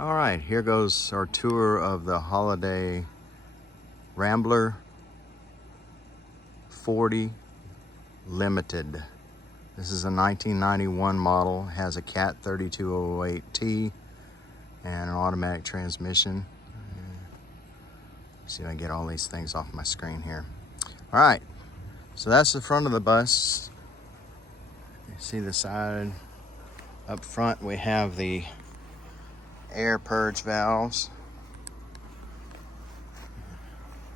All right, here goes our tour of the Holiday Rambler 40 Limited. This is a 1991 model, has a Cat 3208T and an automatic transmission. See if I can get all these things off my screen here. All right, so that's the front of the bus. You see the side. Up front we have the air purge valves,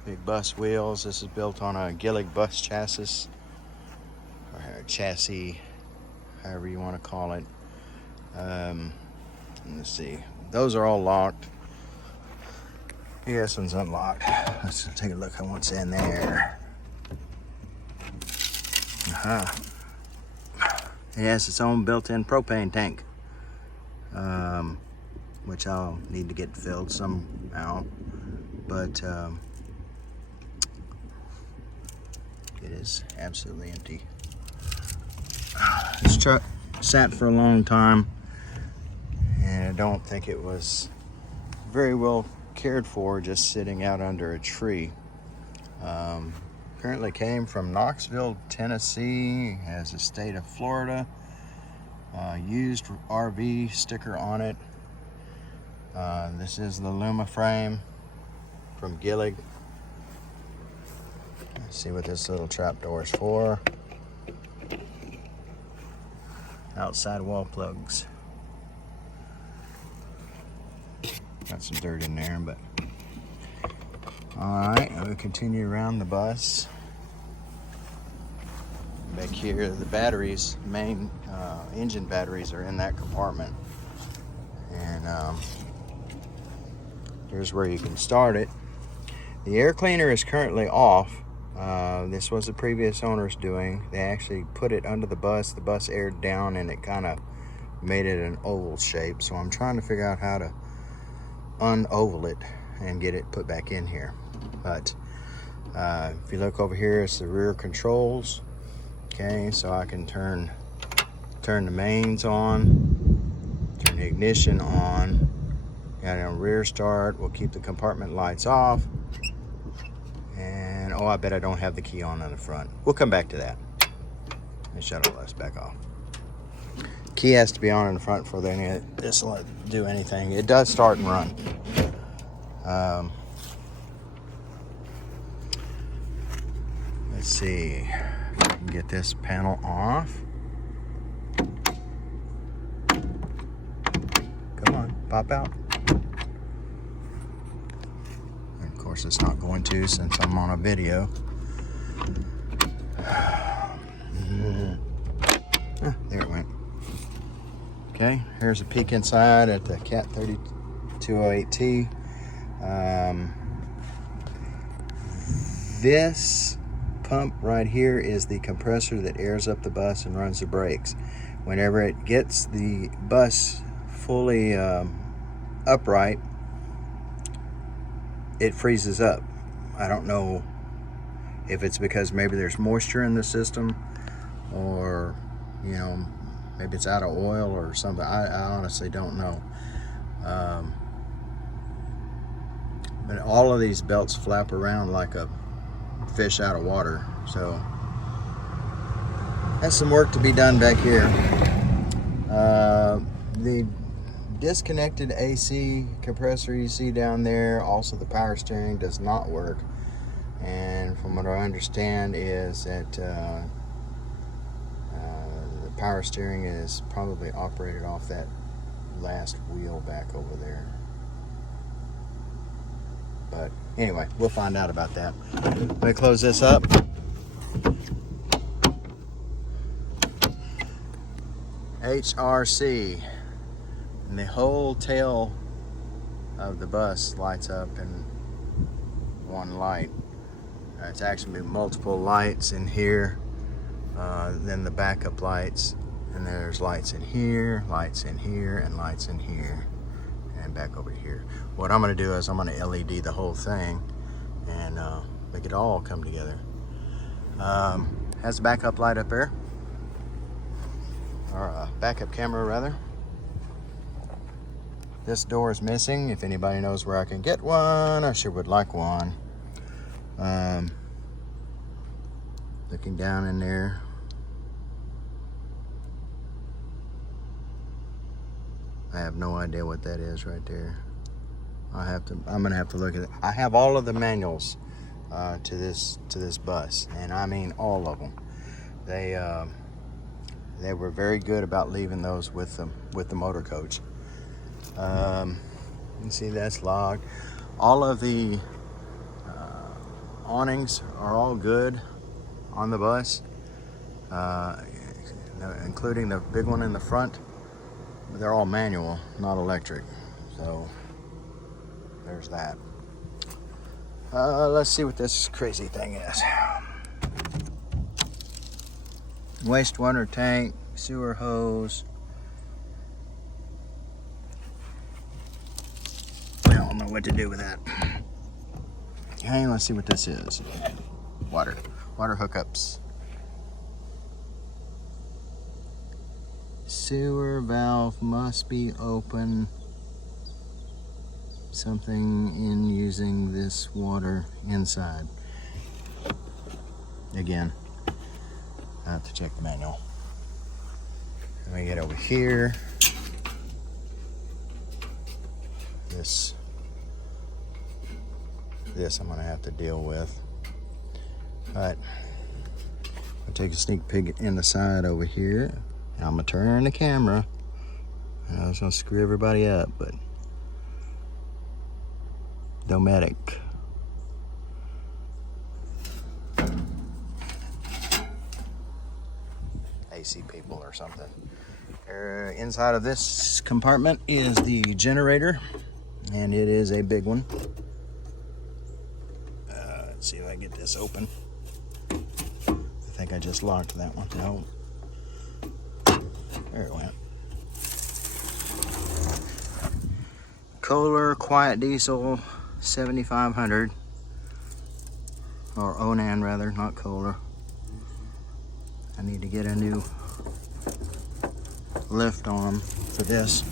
big bus wheels. This is built on a Gillig bus chassis, or chassis, however you want to call it. Let's see, those are all locked. Yeah, this one's unlocked. Let's take a look at what's in there. It has its own built-in propane tank, which I'll need to get filled somehow, but it is absolutely empty. This truck sat for a long time, and I don't think it was very well cared for, just sitting out under a tree. Currently came from Knoxville, Tennessee, has a state of Florida, used RV sticker on it. This is the Luma frame from Gillig. Let's see what this little trap door is for. Outside wall plugs. Got some dirt in there, but all right, we'll continue around the bus. Back here, the batteries, main engine batteries are in that compartment, and here's where you can start it. The air cleaner is currently off. This was the previous owner's doing. They actually put it under the bus aired down, and it kind of made it an oval shape, so I'm trying to figure out how to unoval it and get it put back in here. But if you look over here, it's the rear controls. Okay, so I can turn the mains on, turn the ignition on. Got it on rear start. We'll keep the compartment lights off. And oh, I bet I don't have the key on the front. We'll come back to that. And shut all this back off. Key has to be on in the front for this will do anything. It does start and run. Let's see. Get this panel off. Come on, pop out. And of course it's not going to, since I'm on a video. There it went. Okay, here's a peek inside at the Cat 3208T. This pump right here is the compressor that airs up the bus and runs the brakes. Whenever it gets the bus fully upright, it freezes up. I don't know if it's because maybe there's moisture in the system, or maybe it's out of oil or something. I honestly don't know. But all of these belts flap around like a fish out of water, so that's some work to be done back here. The disconnected AC compressor you see down there, also the power steering, does not work, and from what I understand is that the power steering is probably operated off that last wheel back over there. But anyway, we'll find out about that. Let me close this up. HRC. And the whole tail of the bus lights up in one light. It's actually multiple lights in here. Then the backup lights. And there's lights in here, and lights in here. And back over here. What I'm going to do is I'm going to LED the whole thing and make it all come together. Has a backup light up there, or a backup camera rather. This door is missing. If anybody knows where I can get one, I sure would like one. Looking down in there. I have no idea what that is right there. I'm gonna have to look at it. I have all of the manuals to this bus, and I mean all of them. They were very good about leaving those with the motor coach. You can see that's locked. All of the awnings are all good on the bus, including the big one in the front. They're all manual, not electric. So there's that. Let's see what this crazy thing is. Wastewater tank, sewer hose. I don't know what to do with that. Okay, let's see what this is. Water hookups. Sewer valve must be open. Something in using this water inside. Again, I have to check the manual. Let me get over here. This I'm gonna have to deal with. But I'll take a sneak peek in the side over here. And I'm gonna turn the camera. I was gonna screw everybody up, but Dometic. AC people or something. Inside of this compartment is the generator, and it is a big one. Let's see if I can get this open. I think I just locked that one. No. There it went. Kohler Quiet Diesel 7500. Or Onan rather, not Kohler. I need to get a new lift on for this,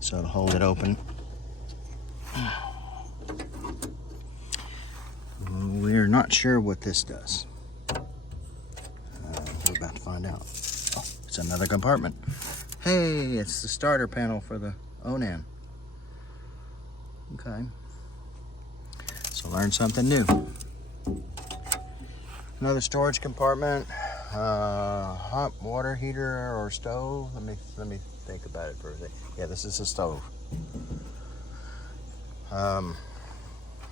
so to hold it open. We're not sure what this does. We're about to find out. Oh, it's another compartment. Hey, it's the starter panel for the Onan. Okay. So learn something new. Another storage compartment. Hot water heater or stove. Let me think about it for a second. Yeah, this is a stove.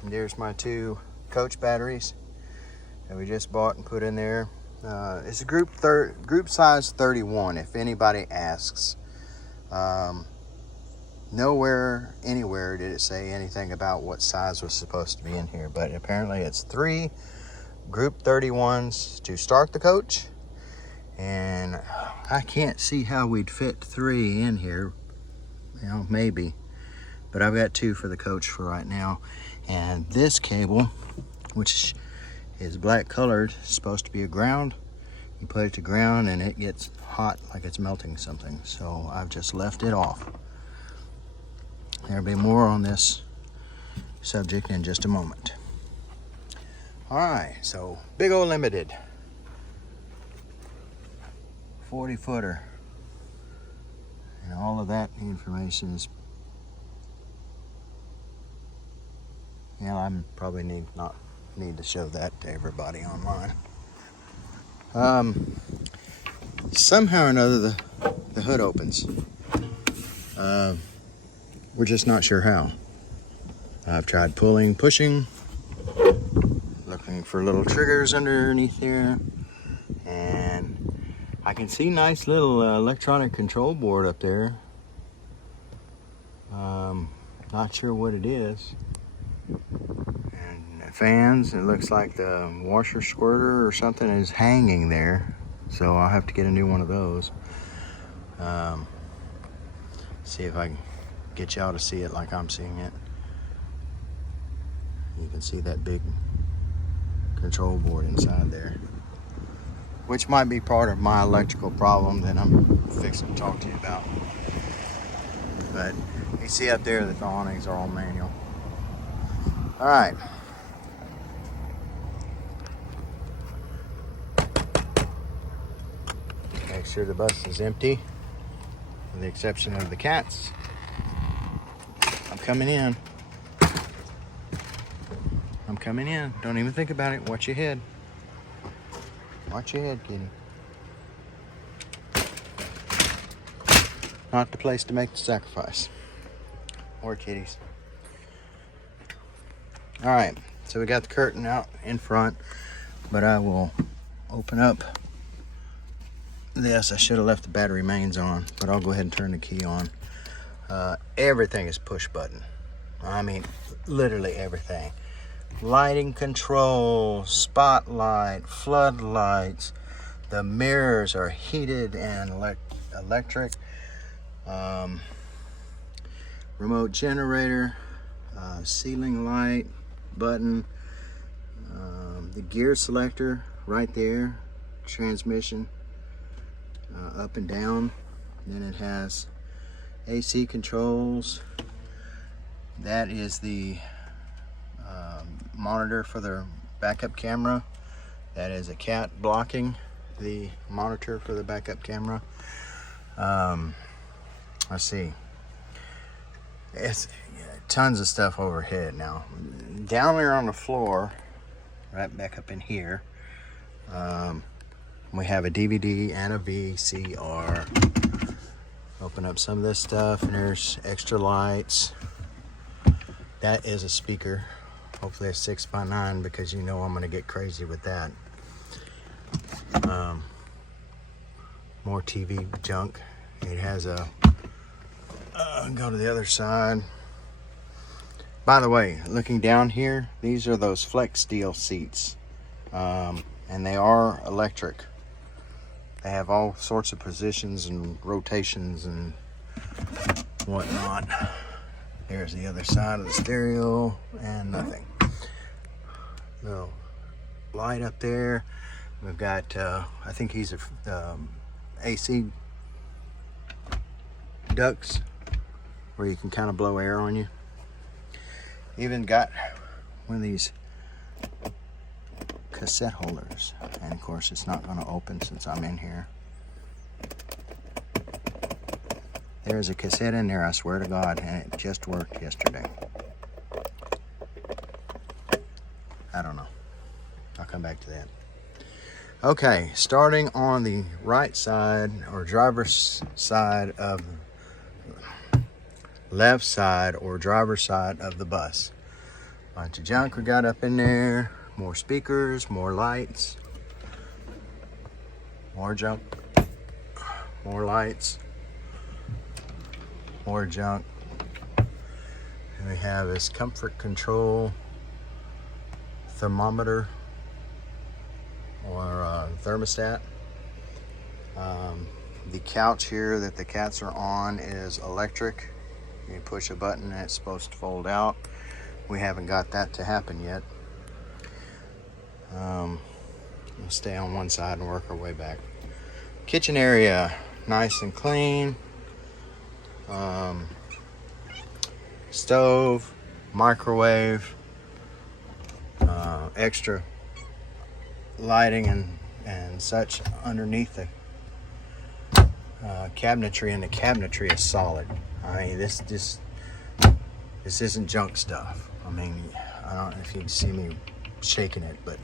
There's my 2 coach batteries that we just bought and put in there. It's a group size 31, if anybody asks. Nowhere, anywhere did it say anything about what size was supposed to be in here, but apparently it's 3 group 31s to start the coach, and I can't see how we'd fit 3 in here. You know, maybe, but I've got 2 for the coach for right now. And this cable, which is black colored, is supposed to be a ground. You put it to ground and it gets hot like it's melting something, so I've just left it off. There'll be more on this subject in just a moment. All right, so big old limited 40-footer, and all of that information is, yeah, I probably not need to show that to everybody online. Somehow or another the hood opens. We're just not sure how. I've tried pulling, pushing, looking for little triggers underneath there, and I can see nice little electronic control board up there. Not sure what it is. And fans, it looks like the washer squirter or something is hanging there, so I'll have to get a new one of those. See if I can get y'all to see it like I'm seeing it. You can see that big control board inside there, which might be part of my electrical problem that I'm fixing to talk to you about. But you see up there that the awnings are all manual. All right. Make sure the bus is empty, with the exception of the cats. I'm coming in. I'm coming in. Don't even think about it. Watch your head. Watch your head, kitty. Not the place to make the sacrifice. Or kitties. All right, so we got the curtain out in front, but I will open up this. I should have left the battery mains on, but I'll go ahead and turn the key on. Everything is push button. I mean, literally everything. Lighting control, spotlight, floodlights. The mirrors are heated and electric. Remote generator, ceiling light button, the gear selector right there, transmission up and down. Then it has AC controls. That is the monitor for the backup camera. That is a cat blocking the monitor for the backup camera. Let's see. It's tons of stuff overhead now. Down there on the floor, right back up in here, we have a DVD and a VCR. Open up some of this stuff, and there's extra lights. That is a speaker. Hopefully a 6x9, because you know I'm gonna get crazy with that. More TV junk. It has a go to the other side. By the way, looking down here, these are those flex steel seats, and they are electric. They have all sorts of positions and rotations and whatnot. There's the other side of the stereo, and nothing. No light up there. We've got I think these are AC ducts where you can kind of blow air on you. Even got one of these cassette holders, and of course it's not going to open since I'm in here. There's a cassette in there, I swear to God, and it just worked yesterday. I don't know. I'll come back to that. Okay, starting on the right side, or driver's side of left side or driver's side of the bus. Bunch of junk we got up in there. More speakers, more lights, more junk, more lights, more junk. And we have this comfort control thermometer or thermostat. The couch here that the cats are on is electric. You push a button and it's supposed to fold out. We haven't got that to happen yet. We'll stay on one side and work our way back. Kitchen area, nice and clean. Stove, microwave, extra lighting and such underneath the cabinetry, and the cabinetry is solid. I mean, this isn't junk stuff. I mean, I don't know if you can see me shaking it, but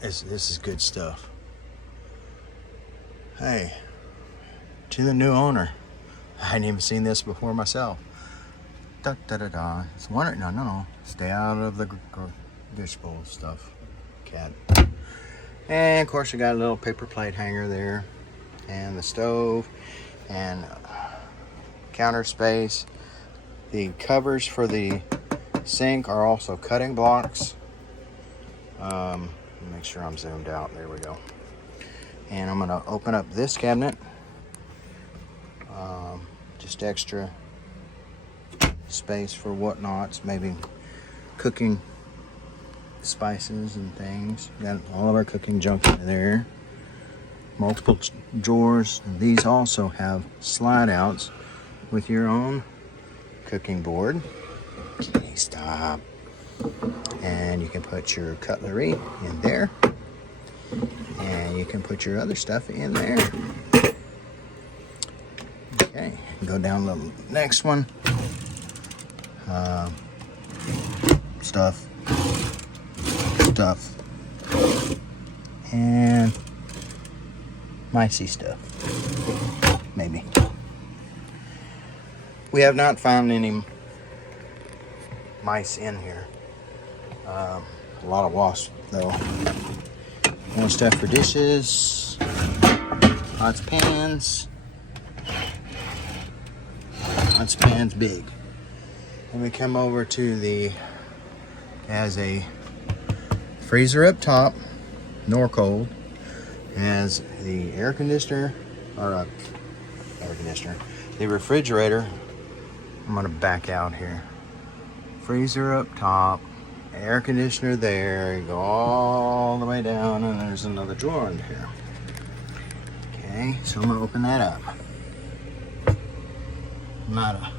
this is good stuff. Hey, to the new owner. I hadn't even seen this before myself. Da da da da. It's one. No. Stay out of the dish bowl stuff, cat. And of course, you got a little paper plate hanger there, and the stove, and counter space. The covers for the sink are also cutting blocks. Make sure I'm zoomed out. There we go. And I'm gonna open up this cabinet. Just extra space for whatnots, maybe cooking spices and things. Got all of our cooking junk in there. multiple drawers. These also have slide outs with your own cooking board. Kitty, stop. And you can put your cutlery in there. And you can put your other stuff in there. Okay, go down the next one. Stuff. And micey stuff. Maybe. We have not found any mice in here. A lot of wasps though. More stuff for dishes, pots, pans. Pots, pans, big. And we come over to the, has a freezer up top, nor cold. Has the air conditioner, or air conditioner, the refrigerator. I'm gonna back out here. Freezer up top, air conditioner there, you go all the way down, and there's another drawer in here. Okay, so I'm gonna open that up. Nada.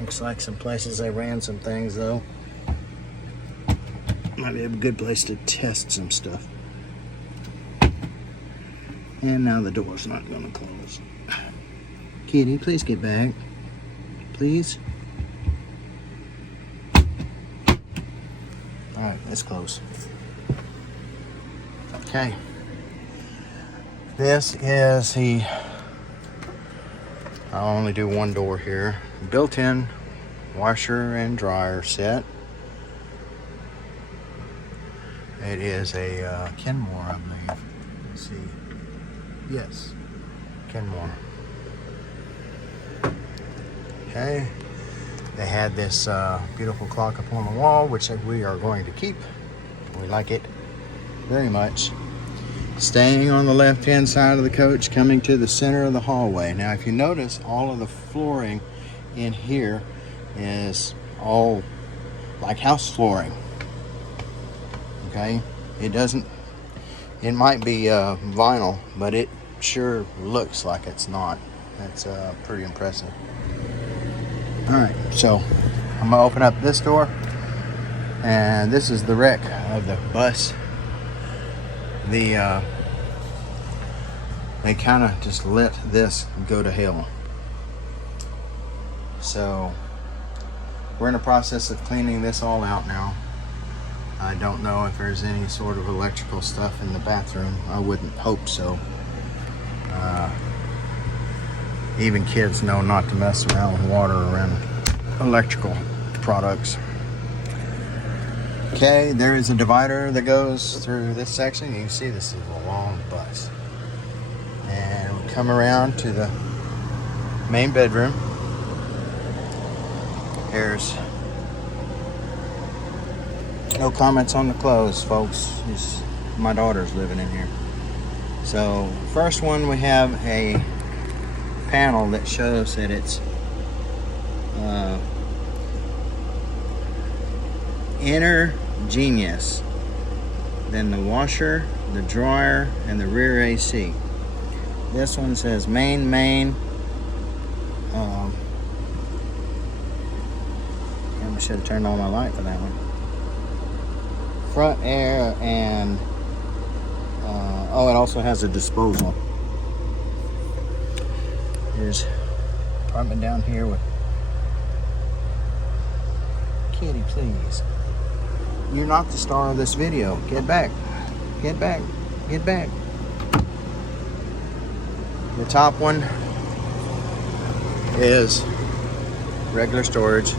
Looks like some places they ran some things though. Might be a good place to test some stuff. And now the door's not gonna close. Kitty, please get back. Please. Alright, it's closed. Okay. This is the, I'll only do one door here. Built-in washer and dryer set. It is a Kenmore, I believe. Let's see. Yes, Kenmore. Okay. They had this beautiful clock up on the wall, which we are going to keep. We like it very much. Staying on the left-hand side of the coach, coming to the center of the hallway. Now, if you notice, all of the flooring in here is all like house flooring. Okay, it might be vinyl, but it sure looks like it's not. That's pretty impressive. All right, so I'm gonna open up this door, and this is the wreck of the bus. They kind of just let this go to hell. So we're in the process of cleaning this all out now. I don't know if there's any sort of electrical stuff in the bathroom. I wouldn't hope so. Even kids know not to mess around with water around electrical products. Okay, there is a divider that goes through this section. You can see this is a long bus. And we come around to the main bedroom. There's no comments on the clothes, folks. My daughter's living in here. So, first one, we have a panel that shows that it's inner genius. Then the washer, the dryer, and the rear AC. This one says main. I should have turned on my light for that one. Front air and it also has a disposal. There's apartment down here with Kitty, please. You're not the star of this video. Get back. Get back. Get back. The top one is regular storage.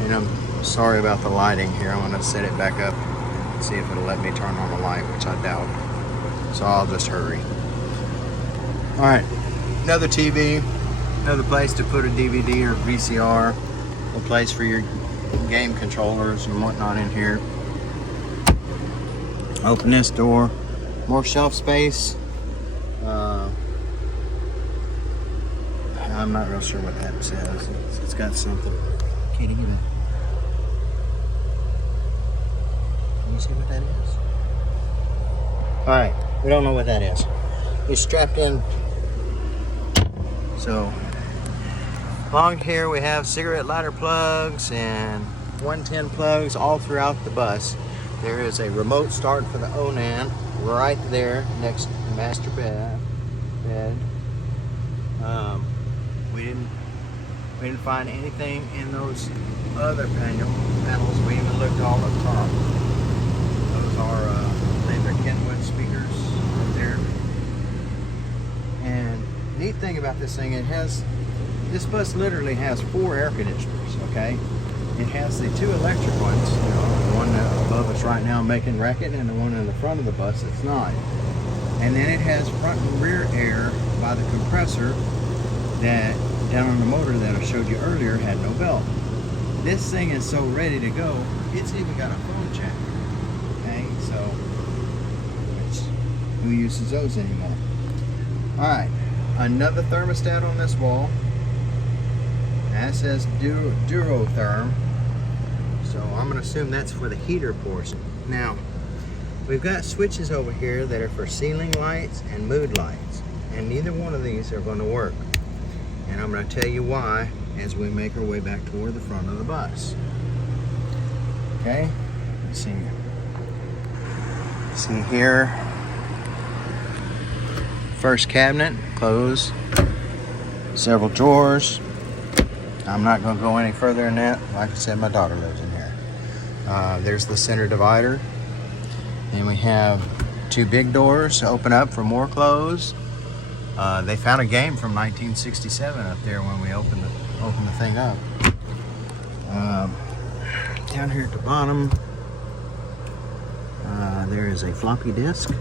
And I'm sorry about the lighting here. I'm going to set it back up and see if it'll let me turn on the light, which I doubt. So I'll just hurry. Alright, another TV, another place to put a DVD or VCR, a place for your game controllers and whatnot in here. Open this door, more shelf space. I'm not real sure what that says. It's got something. Katie, give it. Can you see what that is? Alright. We don't know what that is. It's strapped in. So along here we have cigarette lighter plugs and 110 plugs all throughout the bus. There is a remote start for the Onan right there next to the master bed. We didn't find anything in those other panels. We even looked all up top. Those are, I believe they're Kenwood speakers up there. And neat thing about this thing, this bus literally has 4 air conditioners, okay? It has the 2 electric ones, you know, the one above us right now making racket, and the one in the front of the bus that's not. And then it has front and rear air by the compressor that down on the motor that I showed you earlier had no belt. This thing is so ready to go, it's even got a phone jack. Okay, so who uses those anymore? Alright, another thermostat on this wall. That says Durotherm. So I'm going to assume that's for the heater portion. Now, we've got switches over here that are for ceiling lights and mood lights. And neither one of these are going to work. And I'm going to tell you why as we make our way back toward the front of the bus. Okay, let's see. See here, first cabinet, closed, several drawers. I'm not going to go any further than that. Like I said, my daughter lives in here. There's the center divider. And we have 2 big doors to open up for more clothes. They found a game from 1967 up there when we opened the thing up. Down here at the bottom, there is a floppy disk.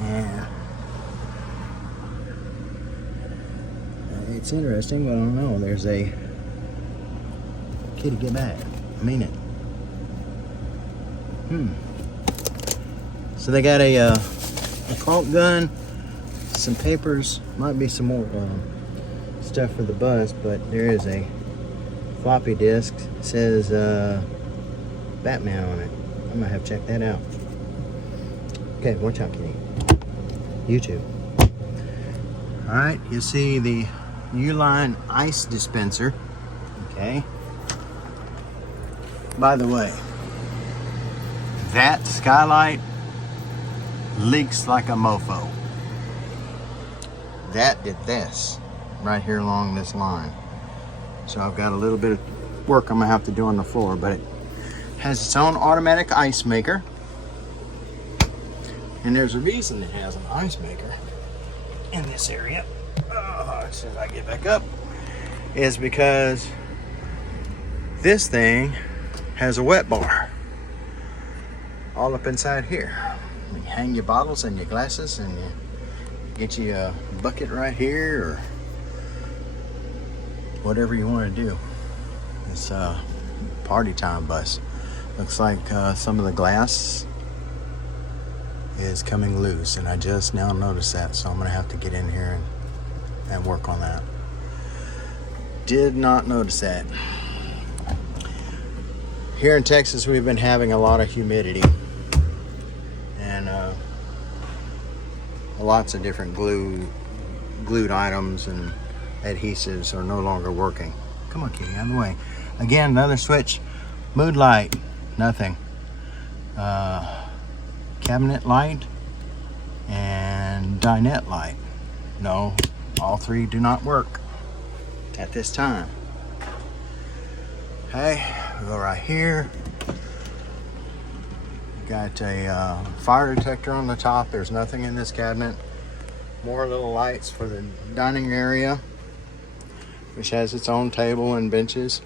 And it's interesting, but I don't know. There's a kitty, get back. I mean it. So they got a caulk gun, some papers, might be some more stuff for the bus, but there is a floppy disk. It says Batman on it. I'm gonna have to check that out. Okay, watch out, kitty. YouTube. All right, you see the Uline ice dispenser. Okay. By the way, that skylight leaks like a mofo. That did this right here along this line. So I've got a little bit of work I'm gonna have to do on the floor, but it has its own automatic ice maker. And there's a reason it has an ice maker in this area. As soon as I get back up, is because this thing has a wet bar all up inside here. You hang your bottles and your glasses, and you get you a bucket right here, or whatever you want to do. It's a party time bus. Looks like some of the glass is coming loose, and I just now noticed that, so I'm gonna have to get in here and work on that. Did not notice that. Here in Texas, we've been having a lot of humidity, and lots of different glued items and adhesives are no longer working. Come on, kitty, out of the way. Again, another switch. Mood light, nothing. Cabinet light and dinette light. No, all 3 do not work at this time. Okay, we go right here. Got a fire detector on the top. There's nothing in this cabinet. More little lights for the dining area, which has its own table and benches.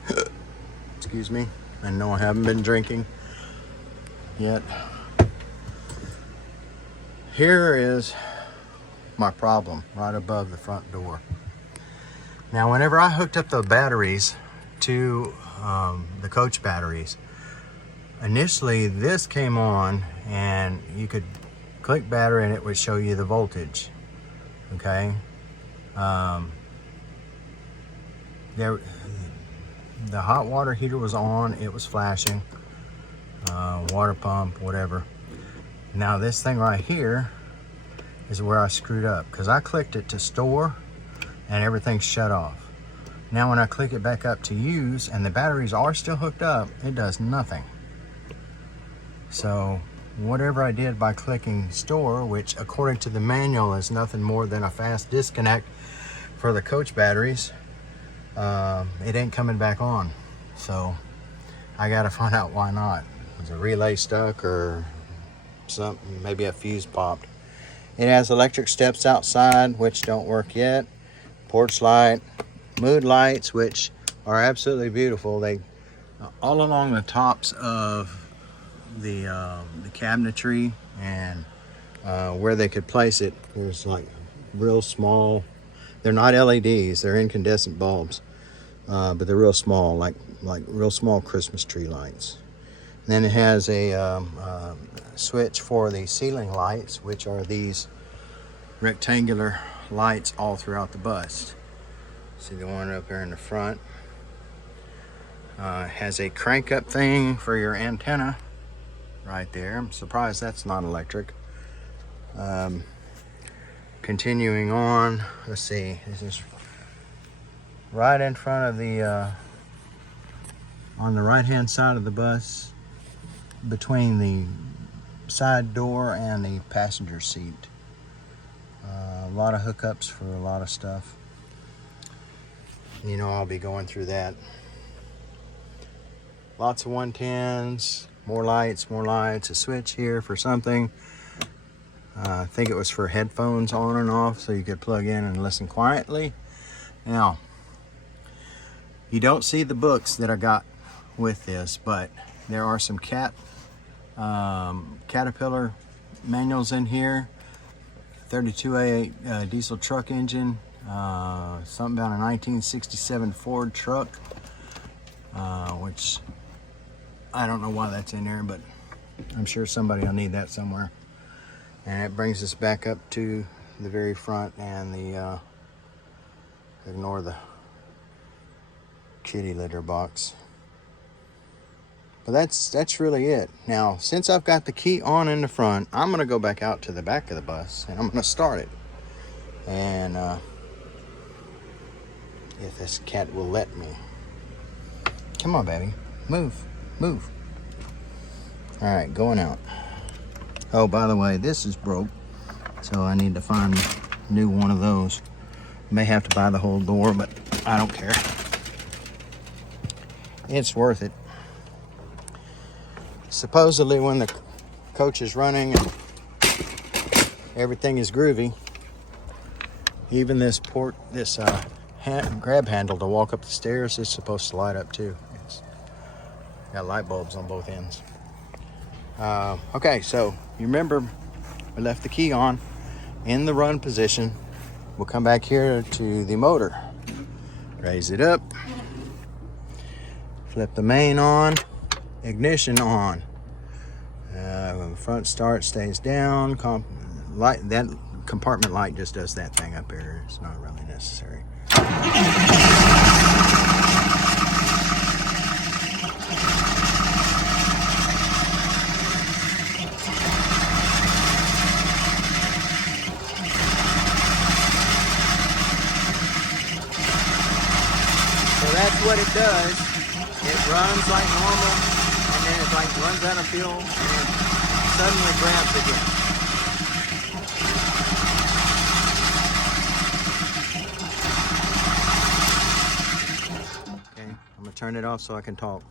Excuse me. I know I haven't been drinking yet. Here is my problem right above the front door. Now, whenever I hooked up the batteries to the coach batteries, initially this came on and you could click battery and it would show you the voltage. Okay. The hot water heater was on, it was flashing, water pump, whatever. Now this thing right here is where I screwed up, because I clicked it to store and everything's shut off. Now when I click it back up to use and the batteries are still hooked up, it does nothing. So whatever I did by clicking store, which according to the manual is nothing more than a fast disconnect for the coach batteries, it ain't coming back on. So I gotta find out why not. Is a relay stuck or something? Maybe a fuse popped. It has electric steps outside, which don't work yet. Porch light, mood lights, which are absolutely beautiful. They all along the tops of the cabinetry and where they could place it. There's like real small. They're not LEDs. They're incandescent bulbs, but they're real small, like real small Christmas tree lights. And then it has a switch for the ceiling lights, which are these rectangular lights all throughout the bus. See the one up there in the front. Has a crank up thing for your antenna right there. I'm surprised that's not electric. Continuing on, let's see, this is right in front of the on the right hand side of the bus, between the side door and the passenger seat. A lot of hookups for a lot of stuff. You know, I'll be going through that. Lots of 110s, more lights, a switch here for something. I think it was for headphones on and off, so you could plug in and listen quietly. Now, you don't see the books that I got with this, but there are some Caterpillar manuals in here. 32A diesel truck engine, something about a 1967 Ford truck, which I don't know why that's in there, but I'm sure somebody will need that somewhere. And it brings us back up to the very front and the, ignore the kitty litter box. But that's really it. Now, since I've got the key on in the front, I'm gonna go back out to the back of the bus and I'm gonna start it. And if this cat will let me. Come on, baby, move. All right, going out. Oh, by the way, this is broke, so I need to find a new one of those. May have to buy the whole door, but I don't care. It's worth it. Supposedly, when the coach is running and everything is groovy, even this grab handle to walk up the stairs is supposed to light up too. It's got light bulbs on both ends. Okay, so you remember we left the key on in the run position. We'll come back here to the motor. Raise it up. Flip the main on. Ignition on. Front start stays down. That compartment light just does that thing up here. It's not really necessary. So that's what it does. It runs like normal, and then it like runs out of fuel and suddenly grabs again. Okay, I'm gonna turn it off so I can talk.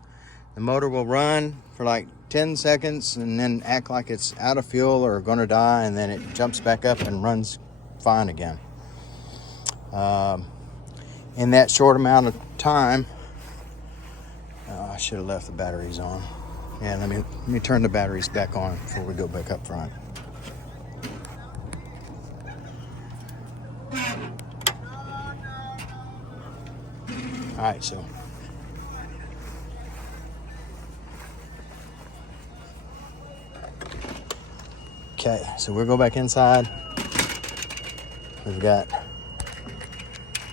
The motor will run for like 10 seconds and then act like it's out of fuel or gonna die, and then it jumps back up and runs fine again. In that short amount of time, I should have left the batteries on. Yeah, let me turn the batteries back on before we go back up front. All right, so okay, so we'll go back inside. We've got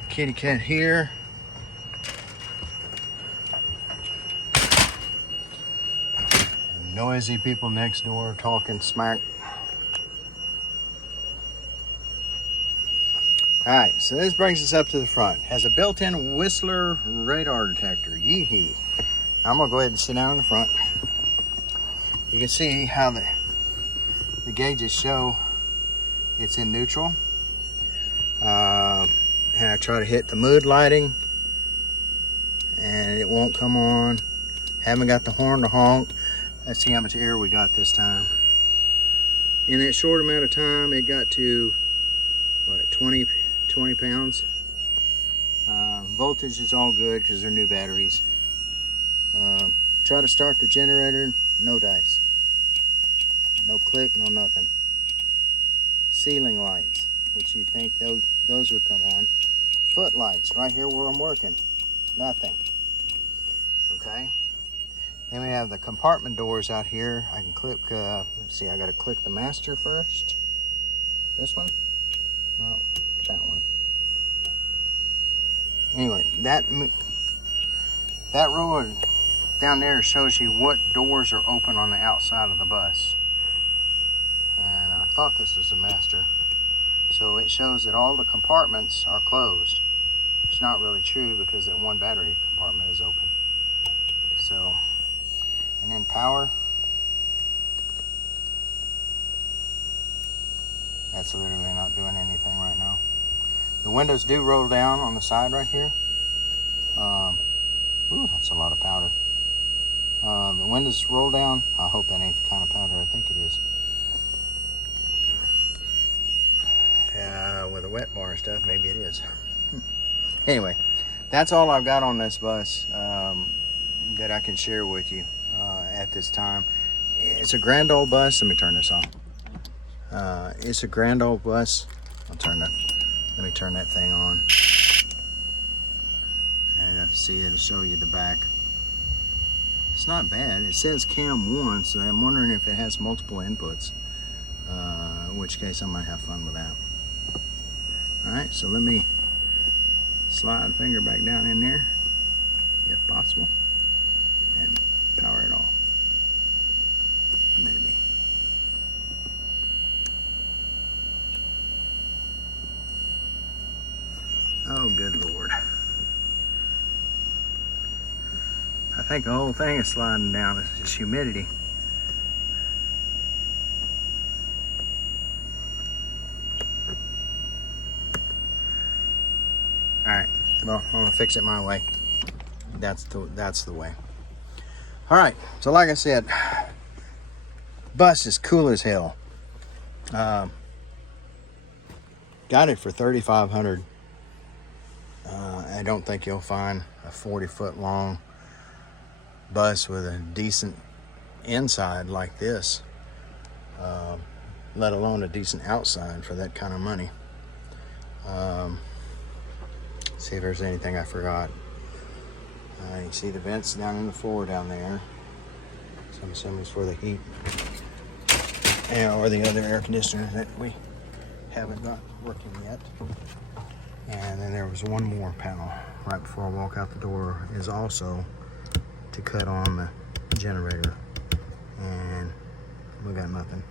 kitty cat here. Noisy people next door talking smack. Alright, so this brings us up to the front. Has a built-in Whistler radar detector. Yee-hee. I'm going to go ahead and sit down in the front. You can see how the gauges show it's in neutral. And I try to hit the mood lighting and it won't come on. Haven't got the horn to honk. Let's see how much air we got this time. In that short amount of time, it got to, what, 20 pounds. Voltage is all good because they're new batteries. Try to start the generator, no dice. No click, no nothing. Ceiling lights, which you think those would come on. Footlights, right here where I'm working. Nothing. Okay. Then we have the compartment doors out here. I can click, let's see, I gotta click the master first. This one? No, that one. Anyway, that row down there shows you what doors are open on the outside of the bus. And I thought this was the master. So it shows that all the compartments are closed. It's not really true because that one battery compartment is open. So, and then power. That's literally not doing anything right now. The windows do roll down on the side right here. Ooh, that's a lot of powder. The windows roll down. I hope that ain't the kind of powder I think it is. With a wet bar and stuff, maybe it is. Anyway, that's all I've got on this bus that I can share with you at this time. It's a grand old bus. Let me turn this on. It's a grand old bus. Let me turn that thing on. And see, it'll show you the back. It's not bad. It says cam 1, so I'm wondering if it has multiple inputs. In which case I might have fun with that. Alright, so let me slide the finger back down in there, if possible, and power it off. Maybe. Oh, good Lord. I think the whole thing is sliding down. It's just humidity. Alright, well, I'm gonna fix it my way. That's the way. Alright, so like I said, bus is cool as hell. Got it for $3,500. I don't think you'll find a 40-foot long bus with a decent inside like this, let alone a decent outside for that kind of money. See if there's anything I forgot. You can see the vents down in the floor down there. So I'm assuming it's for the heat or the other air conditioner that we haven't got working yet. And then there was one more panel right before I walk out the door, is also to cut on the generator, and we got nothing.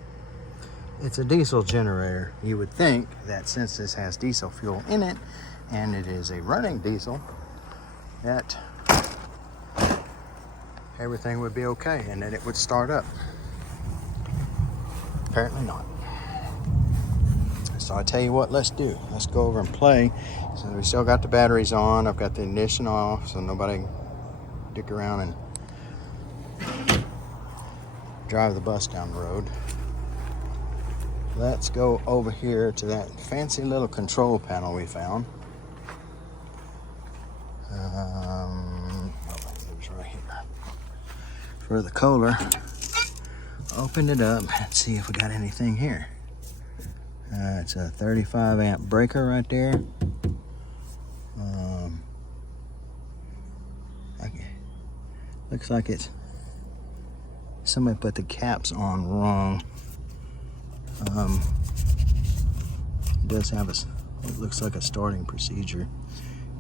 It's a diesel generator. You would think that since this has diesel fuel in it and it is a running diesel, that everything would be okay and that it would start up. Apparently not. So I tell you what, let's go over and play. So we still got the batteries on. I've got the ignition off so nobody can dick around and drive the bus down the road. Let's go over here to that fancy little control panel we found. It was right here. For the Kohler. Opened it up and see if we got anything here. It's a 35 amp breaker right there. Looks like it's somebody put the caps on wrong. It does have it looks like a starting procedure.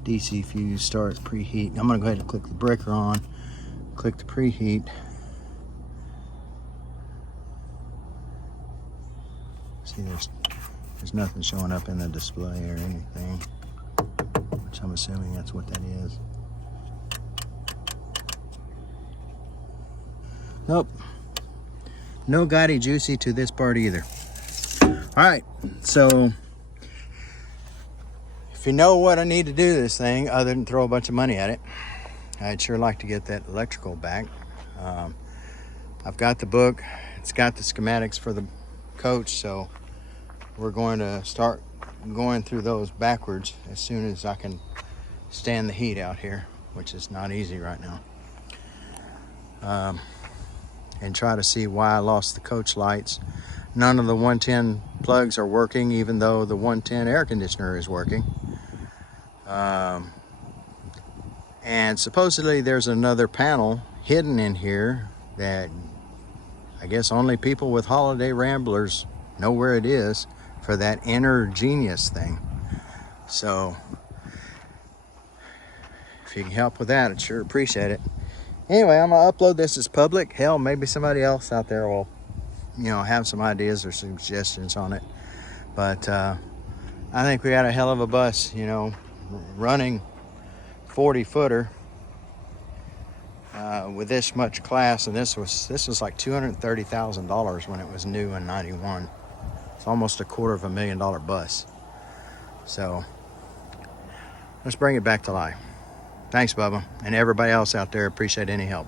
DC fuse starts preheat. I'm gonna go ahead and click the breaker on, click the preheat. See, there's There's nothing showing up in the display or anything, which I'm assuming that's what that is. Nope. No Gotti Juicy to this part either. Alright, so if you know what I need to do to this thing, other than throw a bunch of money at it, I'd sure like to get that electrical back. I've got the book. It's got the schematics for the coach, so we're going to start going through those backwards as soon as I can stand the heat out here, which is not easy right now. And try to see why I lost the coach lights. None of the 110 plugs are working, even though the 110 air conditioner is working. And supposedly there's another panel hidden in here that I guess only people with holiday Ramblers know where it is, for that inner genius thing. So if you can help with that, I'd sure appreciate it. Anyway, I'm gonna upload this as public. Hell, maybe somebody else out there will, have some ideas or suggestions on it. But I think we got a hell of a bus, running 40-footer with this much class, and this was like $230,000 when it was new in '91. It's almost a $250,000 bus. So let's bring it back to life. Thanks, Bubba, and everybody else out there. Appreciate any help.